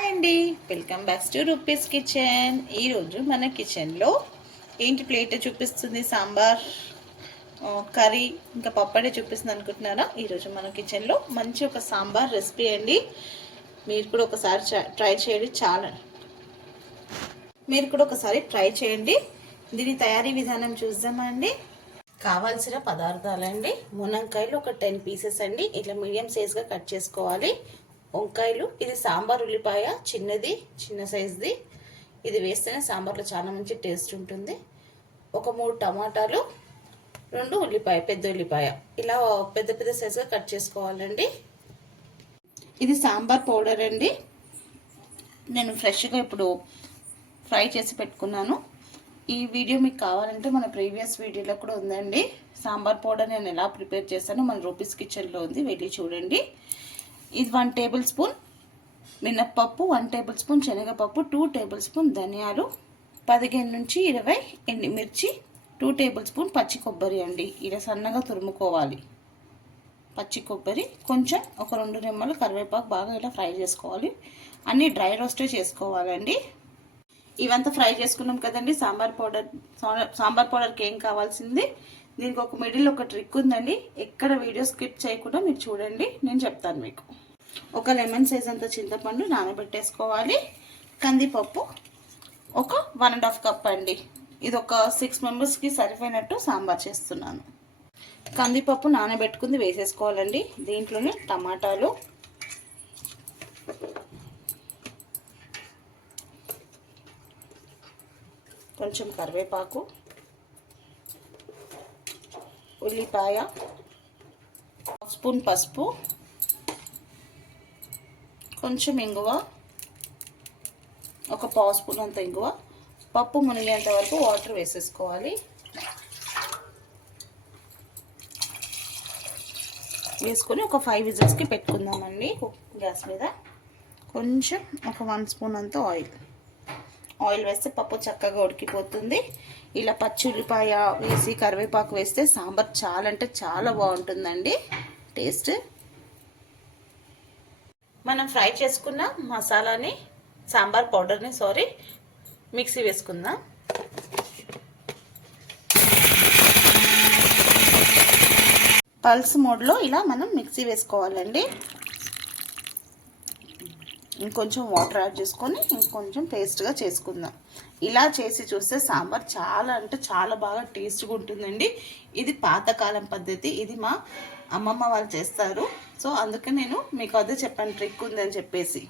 Hi అండి, welcome back to rupees kitchen. ఈరోజు మన కిచెన్లో ఏంటి ప్లేట్ చూపిస్తుంది? సాంబార్, కర్రీ, ఇంకా పప్పడే చూపిస్తుంది అనుకుంటున్నారా? ఈరోజు మన కిచెన్లో మంచి ఒక సాంబార్ రెసిపీ అండి. మీరు కూడా ఒకసారి ట్రై చేయండి. ట్రై చేయండి. దీని తయారీ విధానం చూద్దామా అండి. కావాల్సిన పదార్థాలండి: మునక్కాయలు ఒక 10 పీసెస్ అండి, ఇట్లా మీడియం సైజ్గా కట్ చేసుకోవాలి. వంకాయలు, ఇది సాంబార్ ఉల్లిపాయ చిన్న సైజుది, ఇది వేస్తేనే సాంబార్లో చాలా మంచి టేస్ట్ ఉంటుంది. ఒక 3 టమాటాలు, 2 పెద్ద ఉల్లిపాయ, ఇలా పెద్ద పెద్ద సైజుగా కట్ చేసుకోవాలండి. ఇది సాంబార్ పౌడర్ అండి, నేను ఫ్రెష్గా ఇప్పుడు ఫ్రై చేసి పెట్టుకున్నాను. ఈ వీడియో మీకు కావాలంటే మన ప్రీవియస్ వీడియోలో కూడా ఉందండి. సాంబార్ పౌడర్ నేను ఎలా ప్రిపేర్ చేశానో మన రూపీస్ కిచెన్లో ఉంది, వెళ్ళి చూడండి. ఇది 1 టేబుల్ స్పూన్ మినప్పప్పు, 1 టేబుల్ స్పూన్ శనగపప్పు, 2 టేబుల్ స్పూన్ ధనియాలు, 15 నుంచి 20 ఎండుమిర్చి, 2 టేబుల్ స్పూన్ పచ్చి కొబ్బరి అండి. ఇలా సన్నగా తురుముకోవాలి. పచ్చి కొబ్బరి, కొంచెం ఒక 2 రెమ్మలు కరివేపాకు, బాగా ఇలా ఫ్రై చేసుకోవాలి. అన్నీ డ్రై రోస్టే చేసుకోవాలండి. ఇవంతా ఫ్రై చేసుకున్నాం కదండి. సాంబార్ పౌడర్కి ఏం కావాల్సింది, దీనికి ఒక మిడిల్ ఒక ట్రిక్ ఉందండి. ఎక్కడ వీడియో స్కిప్ చేయకుండా మీరు చూడండి, నేను చెప్తాను మీకు. ఒక లెమన్ సైజ్ అంత చింతపండు నానబెట్టేసుకోవాలి. కందిపప్పు ఒక 1.5 కప్ అండి, ఇది ఒక 6 మెంబర్స్కి సరిపోయినట్టు సాంబార్ చేస్తున్నాను. కందిపప్పు నానబెట్టుకుంది వేసేసుకోవాలండి. దీంట్లోనే టమాటాలు, కొంచెం కరివేపాకు, ఉల్లిపాయ, 1 స్పూన్ పసుపు, కొంచెం ఇంగువ, ఒక 1/2 స్పూన్ అంత ఇంగువ. పప్పు మునిగేంత వరకు వాటర్ వేసేసుకోవాలి. వేసుకొని ఒక 5 విజిల్స్కి పెట్టుకుందామండి గ్యాస్ మీద. కొంచెం ఒక 1 స్పూన్ అంత ఆయిల్ వేస్తే పప్పు చక్కగా ఉడికిపోతుంది. ఇలా పచ్చి ఉల్లిపాయ వేసి కరివేపాకు వేస్తే సాంబార్ చాలా అంటే చాలా బాగుంటుందండి టేస్ట్. మనం ఫ్రై చేసుకున్న మసాలాని, సాంబార్ పౌడర్ని మిక్సీ వేసుకుందాం. పల్స్ మోడ్లో ఇలా మనం మిక్సీ వేసుకోవాలండి. ఇంకొంచెం వాటర్ యాడ్ చేసుకొని ఇంకొంచెం పేస్ట్గా చేసుకుందాం. ఇలా చేసి చూస్తే సాంబార్ చాలా అంటే చాలా బాగా టేస్ట్గా ఉంటుందండి. ఇది పాతకాలం పద్ధతి, ఇది మా అమ్మమ్మ వాళ్ళు చేస్తారు. సో అందుకే నేను మీకు అదే చెప్పాను, ట్రిక్ ఉందని చెప్పేసి.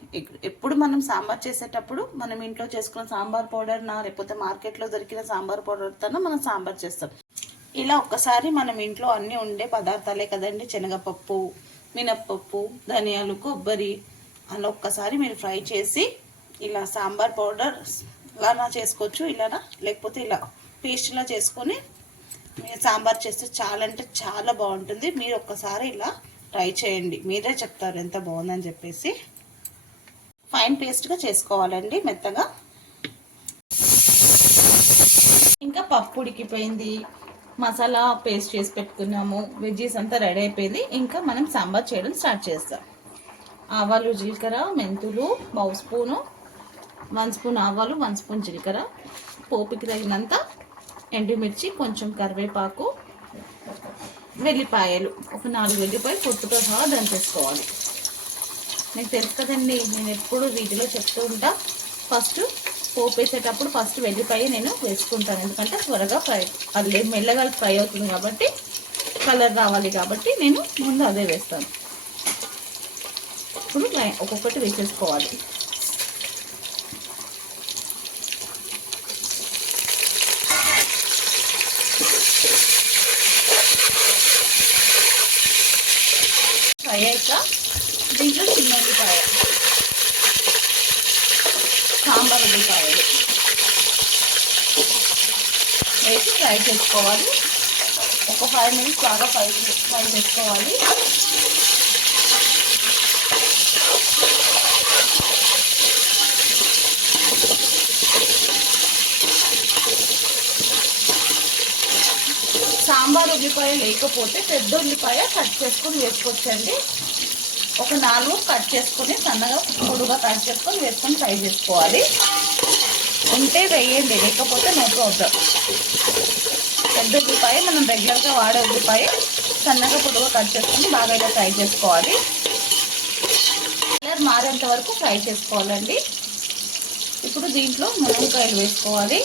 ఎప్పుడు మనం సాంబార్ చేసేటప్పుడు మనం ఇంట్లో చేసుకున్న సాంబార్ పౌడర్నా, లేకపోతే మార్కెట్లో దొరికిన సాంబార్ పౌడర్తోనో మనం సాంబార్ చేస్తాం. ఇలా ఒక్కసారి మనం ఇంట్లో అన్నీ ఉండే పదార్థాలే కదండి, శనగపప్పు, మినప్పప్పు, ధనియాలు, కొబ్బరి, అలా ఒక్కసారి మీరు ఫ్రై చేసి ఇలా సాంబార్ పౌడర్ ఇలానా చేసుకోవచ్చు, ఇలానా లేకపోతే ఇలా పేస్ట్లా చేసుకొని మీరు సాంబార్ చేస్తే చాలా అంటే చాలా బాగుంటుంది. మీరు ఒక్కసారి ఇలా ట్రై చేయండి, మీరే చెప్తారు ఎంత బాగుందని చెప్పేసి. ఫైన్ పేస్ట్గా చేసుకోవాలండి, మెత్తగా. ఇంకా పప్పు ఉడికిపోయింది, మసాలా పేస్ట్ చేసి పెట్టుకున్నాము, వెజ్జీస్ అంతా రెడీ అయిపోయింది. ఇంకా మనం సాంబార్ చేయడం స్టార్ట్ చేస్తాం. ఆవాలు, జీలకర్ర, మెంతులు 1 స్పూను, 1 స్పూన్ ఆవాలు, 1 స్పూన్ జీలకర్ర, పోపుకి తగినంత ఎండుమిర్చి, కొంచెం కరివేపాకు, వెల్లిపాయలు ఒక 4 వెల్లిపాయలు పొట్టుతో సహా దంచేసుకోవాలి. మీకు తెలుసు కదండి, నేను ఎప్పుడు వీటిలో చెప్తూ ఉంటా, ఫస్ట్ పోపు వేసేటప్పుడు ఫస్ట్ వెల్లిపాయ నేను వేసుకుంటాను. ఎందుకంటే త్వరగా అది మెల్లగా ఫ్రై అవుతుంది కాబట్టి, కలర్ రావాలి కాబట్టి నేను ముందు అదే వేస్తాను. ఇప్పుడు ఒక్కొక్కటి వేసేసుకోవాలి. ఫ్రై అయ్యాక దీంట్లో చిన్న ఉల్లిపాయ, సాంబార్ ఉల్లిపాయలు వేసి ఫ్రై చేసుకోవాలి. ఒక 5 మినిట్స్ బాగా ఫ్రై చేసుకోవాలి. సాంబార్ ఉల్లిపాయ లేకపోతే పెద్ద ఉల్లిపాయ కట్ చేసుకొని వేసుకోవచ్చండి. ఒక 4 కట్ చేసుకొని సన్నగా పొడుగా కట్ చేసుకొని వేసుకొని ఫ్రై చేసుకోవాలి. ఉంటే వేయండి, లేకపోతే నో ప్రాబ్లం. పెద్ద ఉల్లిపాయ మనం రెగ్యులర్గా వాడే ఉల్లిపాయ సన్నగా పొడుగా కట్ చేసుకొని బాగా ఇలా ఫ్రై చేసుకోవాలి. కలర్ మారేంత వరకు ఫ్రై చేసుకోవాలండి. ఇప్పుడు దీంట్లో మునక్కాయలు వేసుకోవాలి.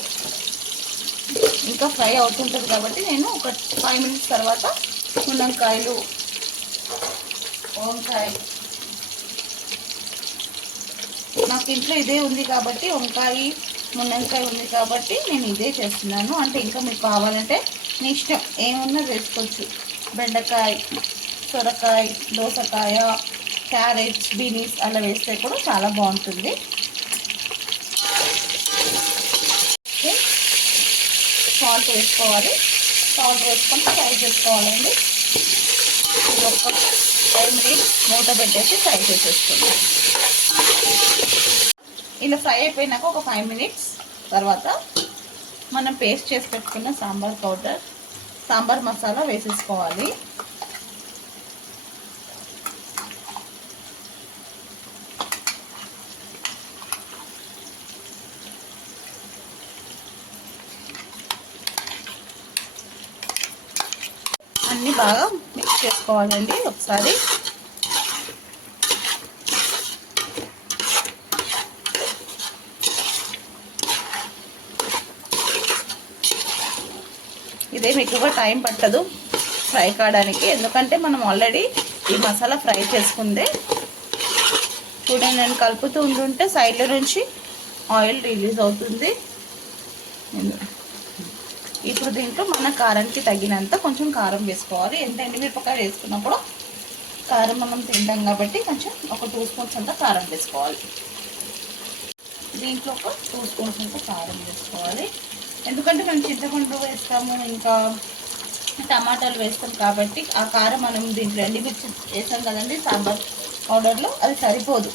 ఇంకా ఫ్రై అవుతుంటుంది కాబట్టి నేను ఒక 5 మినిట్స్ తర్వాత మునక్కాయలు, వంకాయ, నాకు ఇంట్లో ఇదే ఉంది కాబట్టి వంకాయ మునక్కాయ ఉంది కాబట్టి నేను ఇదే చేస్తున్నాను. అంటే ఇంకా మీకు కావాలంటే మీ ఇష్టం ఏమన్నా వేసుకోవచ్చు. బెండకాయ, సొరకాయ, దోసకాయ, క్యారెట్స్, బీనీస్ అలా వేస్తే కూడా చాలా బాగుంటుంది. సాల్ట్ వేసుకోవాలి. సాల్ట్ వేసుకొని ఫ్రై చేసుకోవాలండి. ఇది ఒక 5 మినిట్స్ మూత పెట్టేసి ఫ్రై చేసేసుకుందాం. ఇలా ఫ్రై అయిపోయినాక ఒక 5 మినిట్స్ తర్వాత మనం పేస్ట్ చేసి పెట్టుకున్న సాంబార్ పౌడర్, సాంబార్ మసాలా వేసేసుకోవాలి. అన్నీ బాగా మిక్స్ చేసుకోవాలండి ఒకసారి. ఇదేమి ఎక్కువగా టైం పట్టదు ఫ్రై కావడానికి, ఎందుకంటే మనం ఆల్రెడీ ఈ మసాలా ఫ్రై చేసుకుందే. ఇప్పుడు నేను కలుపుతూ ఉంటుంటే సైడ్ల నుంచి ఆయిల్ రిలీజ్ అవుతుంది. ఇప్పుడు దీంట్లో మన కారానికి తగినంత కొంచెం కారం వేసుకోవాలి. ఎంత ఎండుమిరపకాయ వేసుకున్నప్పుడు కారం మనం తింటాం కాబట్టి కొంచెం ఒక 2 స్పూన్స్ అంతా కారం వేసుకోవాలి. దీంట్లో ఒక 2 స్పూన్స్ అంతా కారం వేసుకోవాలి. ఎందుకంటే మనం చింతపండు వేస్తాము, ఇంకా టమాటాలు వేస్తాం కాబట్టి ఆ కారం మనం దీంట్లో ఎండుమిర్చి వేస్తాం కదండి సాంబార్ పౌడర్లో, అది సరిపోదు.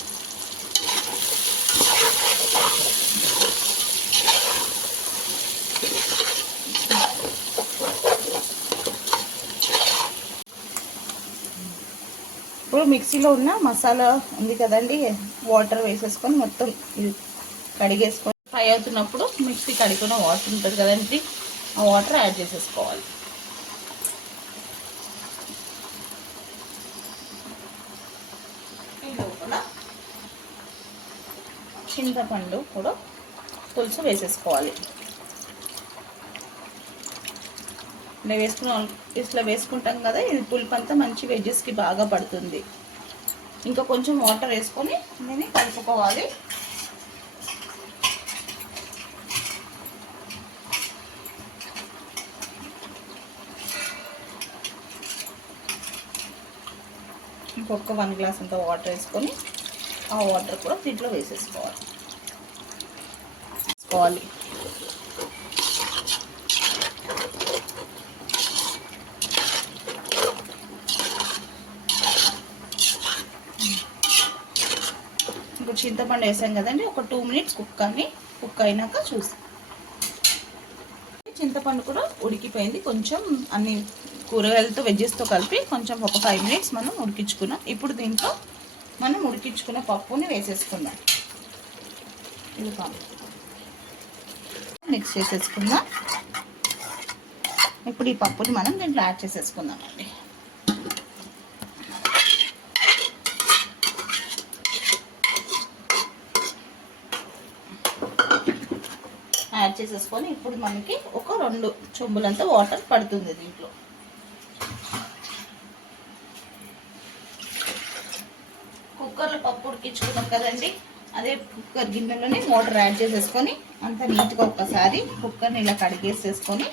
ఇప్పుడు మిక్సీలో ఉన్న మసాలా ఉంది కదండి, వాటర్ వేసేసుకొని మొత్తం ఇది కడిగేసుకొని ఫ్రై అవుతున్నప్పుడు మిక్సీ కడుక్కున్న వాటర్ ఉంటుంది కదండి, ఆ వాటర్ యాడ్ చేసేసుకోవాలి. ఈ లోపల చింతపండు కూడా పులుసు వేసేసుకోవాలి. ఇట్లా వేసుకుంటాం కదా, ఇది పులుపు అంతా మంచి వెజ్జెస్కి బాగా పడుతుంది. ఇంకా కొంచెం వాటర్ వేసుకొని దీన్ని కలుపుకోవాలి. ఇంకొక 1 గ్లాస్ అంత వాటర్ వేసుకొని ఆ వాటర్ కూడా దీంట్లో వేసేసుకోవాలి. ఇప్పుడు చింతపండు వేసాం కదండి, ఒక 2 మినిట్స్ కుక్ అయినాక చూసి చింతపండు కూడా ఉడికిపోయింది. కొంచెం అన్ని కూరగాయలతో వెజ్జెస్తో కలిపి కొంచెం ఒక 5 మినిట్స్ మనం ఉడికించుకున్నాం. ఇప్పుడు దీంట్లో మనం ఉడికించుకున్న పప్పుని వేసేసుకుందాం. ఇది మిక్స్ చేసేసుకుందాం. ఇప్పుడు ఈ పప్పుని మనం దీంట్లో యాడ్ చేసేసుకుందాం అండి. యాడ్ చేసేసుకొని ఇప్పుడు మనకి ఒక 2 చెంబులంతా వాటర్ పడుతుంది దీంట్లో. కుక్కర్లో పప్పు ఉడికించుకున్నాం కదండి, అదే కుక్కర్ గిన్నెలోనే వాటర్ యాడ్ చేసేసుకొని అంత నీట్గా ఒక్కసారి కుక్కర్ని ఇలా కడిగేసేసుకొని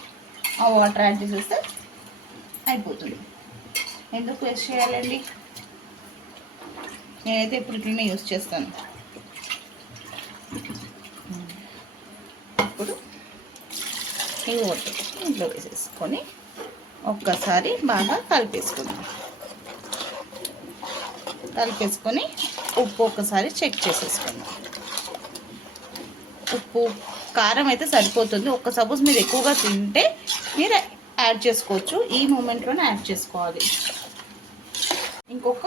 ఆ వాటర్ యాడ్ చేసేస్తే అయిపోతుంది. ఎందుకు వేస్ట్ చేయాలండి, నేనైతే ఇప్పుడు ఇట్లనే యూజ్ చేస్తాను. ఇప్పుడు ఈ వాటర్ ఇంట్లో వేసేసుకొని ఒక్కసారి బాగా కలిపేసుకొని ఉప్పు ఒకసారి చెక్ చేసేసుకుందాం. ఉప్పు కారం అయితే సరిపోతుంది. సపోజ్ మీరు ఎక్కువగా తింటే మీరు యాడ్ చేసుకోవచ్చు, ఈ మూమెంట్లోనే యాడ్ చేసుకోవాలి. ఇంకొక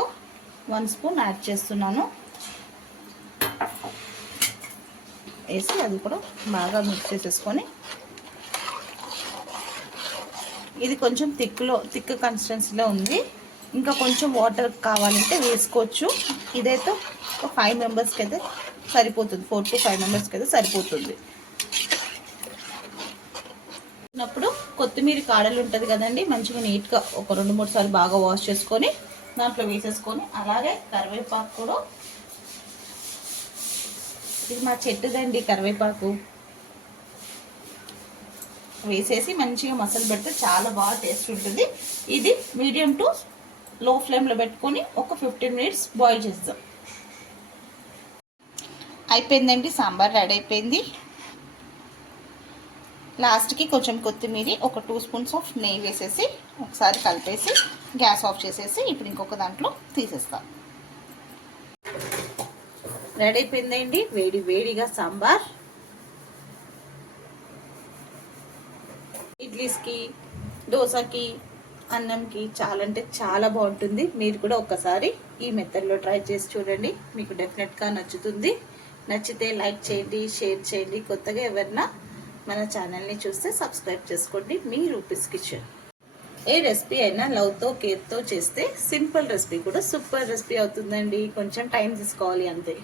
1 స్పూన్ యాడ్ చేస్తున్నాను. వేసి అది కూడా బాగా మిక్స్ చేసేసుకొని, ఇది కొంచెం థిక్ కన్సిస్టెన్సీలో ఉంది. ఇంకా కొంచెం వాటర్ కావాలంటే వేసుకోవచ్చు. ఇదైతే ఒక 5 మెంబర్స్కి అయితే సరిపోతుంది, 4 to 5 మెంబర్స్కి అయితే సరిపోతుంది. అప్పుడు కొత్తిమీర కాడలు ఉంటుంది కదండి, మంచిగా నీట్గా ఒక 2-3 సార్లు బాగా వాష్ చేసుకొని దాంట్లో వేసేసుకొని, అలాగే కరివేపాకు కూడా, ఇది మా చెట్టుదండి కరివేపాకు, వేసేసి మంచిగా మసాలా పెడితే చాలా బాగా టేస్ట్ ఉంటుంది. ఇది మీడియం టు లో ఫ్లేమ్లో పెట్టుకొని ఒక 15 మినిట్స్ బాయిల్ చేస్తాం. అయిపోయిందండి, సాంబార్ రెడీ అయిపోయింది. లాస్ట్కి కొంచెం కొత్తిమీర, ఒక 2 స్పూన్స్ ఆఫ్ నెయ్యి వేసేసి ఒకసారి కలిపేసి గ్యాస్ ఆఫ్ చేసేసి ఇప్పుడు ఇంకొక దాంట్లో తీసేస్తాం. రెడీ అయిపోయిందండి వేడి వేడిగా సాంబార్. ఇడ్లీస్కి, దోశకి, అన్నంకి చాలా అంటే చాలా బాగుంటుంది. మీరు కూడా ఒకసారి ఈ మెథడ్లో ట్రై చేసి చూడండి, మీకు డెఫినెట్గా నచ్చుతుంది. నచ్చితే లైక్ చేయండి, షేర్ చేయండి. కొత్తగా ఎవరన్నా మన ఛానల్ని చూస్తే సబ్స్క్రైబ్ చేసుకోండి. మీ రూపీస్ కిచెన్. ఏ రెసిపీ అయినా లవ్తో, కేర్తో చేస్తే సింపుల్ రెసిపీ కూడా సూపర్ రెసిపీ అవుతుందండి. కొంచెం టైం తీసుకోవాలి అంతే.